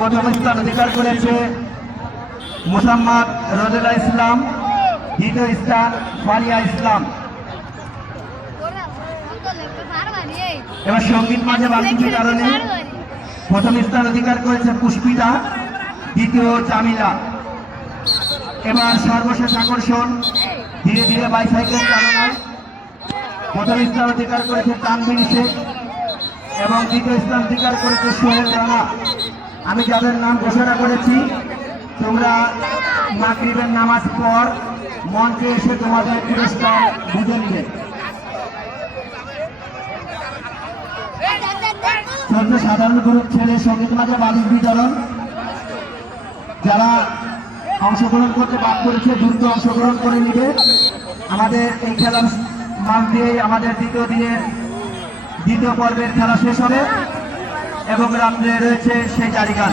প্রথম স্থান অধিকার করেছে মোসাম্মদ রোদেলা ইসলাম, দ্বিতীয় স্থান ফারিয়া ইসলাম। এবার সঙ্গীত মাঝে বাণিজ্যের কারণে প্রথম স্থান অধিকার করেছে পুষ্পিতা, দ্বিতীয় জামিলা। এবার সর্বশেষ আকর্ষণ ধীরে ধীরে বাইসাইকেল চালানোর প্রথম স্থান অধিকার করেছে তানভীর শেখ এবং দ্বিতীয় স্থান অধিকার করেছে সোহেল রানা। আমি যাদের নাম ঘোষণা করেছি তোমরা মাগরিবের নামাজ পর মঞ্চে এসে তোমাদের পুরস্কার বুঝে নিবে। চলছে সাধারণ গ্রুপ ছেলে সঙ্গীত মাঝে বালিশ বিতরণ। যারা অংশগ্রহণ করতে বাদ করেছে দ্রুত অংশগ্রহণ করে নিবে। আমাদের এই খেলার মাঝ দিয়েই আমাদের দ্বিতীয় পর্বের খেলা শেষ হবে এবং রাত্রে রয়েছে সেই জারি গান।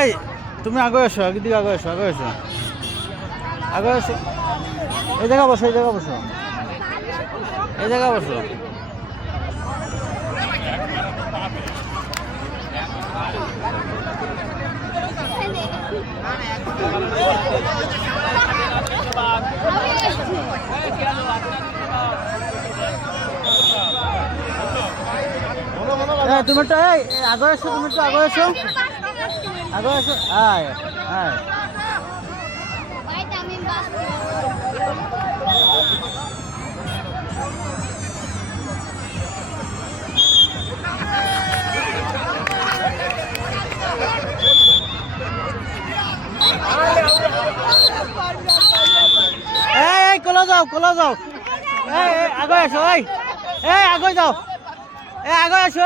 এই তুমি আগে এসো, আগে দিকে আগে এসো, আগে এসো, আগে এসো। এই জায়গা বসো, এই জায়গা বসো, এই জায়গা বসো। তুমি তো এই আগে এসো, তুমি তো আগে এসো, আগে এসো। আয় আয় এই কোলা যাও, কোলা যাও। এই আগে এসো, এই আগে যাও, এই আগে এসো,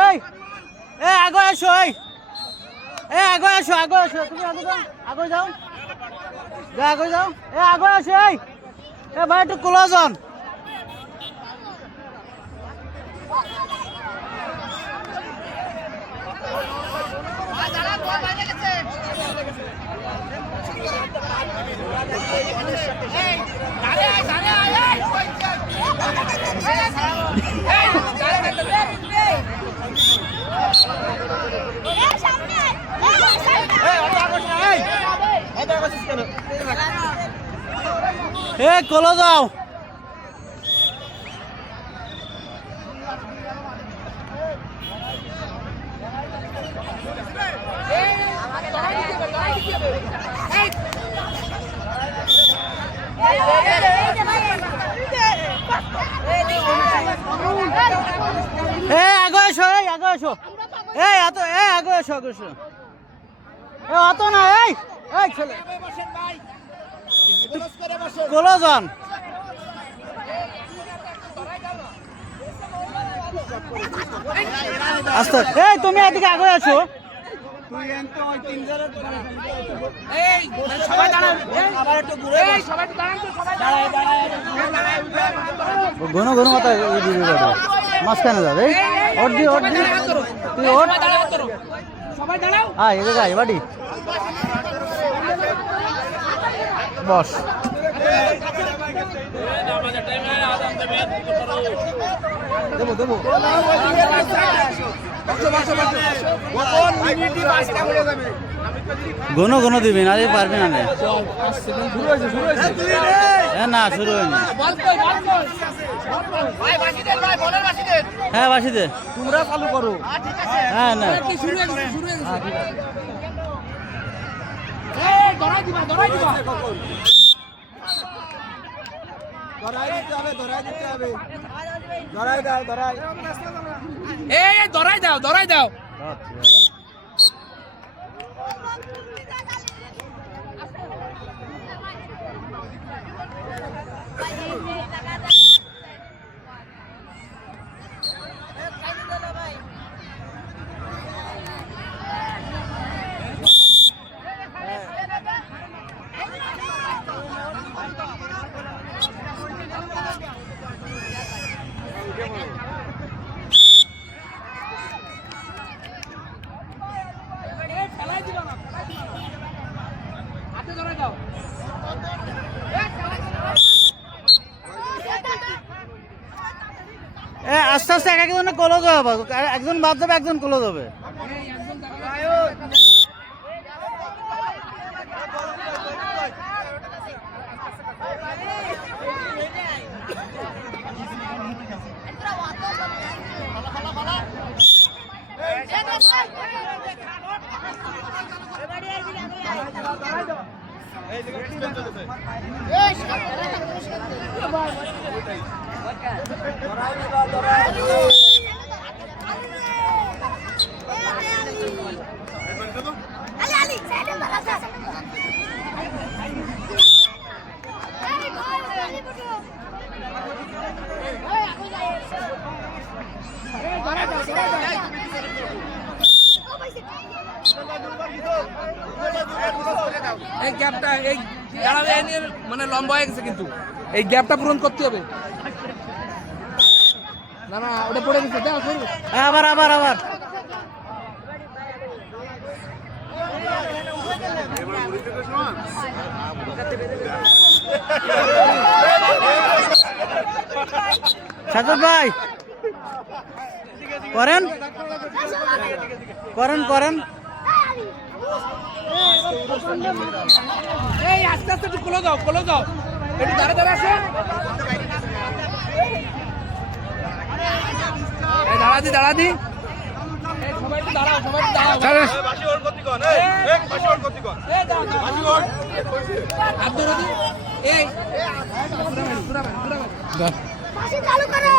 এই আগে এসো, এই আগে এসো, আগে এসো। তুমি আগে যাও, আগে যাও, আগে যাও। এই আগে এসো, এই ভাই একটু কোলা যান। এ কোলা যাও। আগে এসো, আগে এসো, এত আগে এসো, আগে এসো। অত না, এই ছেলে কোলা যান। আস্তে, এই তুমি এদিকে আগে আছো। ঘন ঘন কথা মাঝখানে যাবে। ওট দি, ওট দি, তুই ওট। আয় এদিকে আয় বাড়ি বস। দেবো দেবো ঘন ঘন দিবেন, আরে পারবে না। না শুরু হয়নি। হ্যাঁ বাসি দে, তোমরা চালু করো। হ্যাঁ না ধরাই দাও, ধরাই দাও। এ আস্তে আস্তে এক একজনে ক্লোজ হবে, একজন বাদ যাবে একজন ক্লোজ হবে। এই গ্যাপটা এই দাঁড়াবে মানে লম্বা হয়ে গেছে, কিন্তু এই গ্যাপটা পূরণ করতে হবে। না না ওটা পড়ে গেছে, দাও করবে। আবার আবার আবার সাজদ ভাই করেন করেন করেন। এই আস্তে আস্তে একটু কোলো দাও, কোলো দাও, একটু দাঁড়া দাঁড়া আসে। এই দাঁড়া দি, দাঁড়া দি। এই সবাই একটু দাঁড়াও, সবাই একটু দাঁড়াও। এই দাঁড়াও। হাত ধরে দি। এই পুরা চালু করো।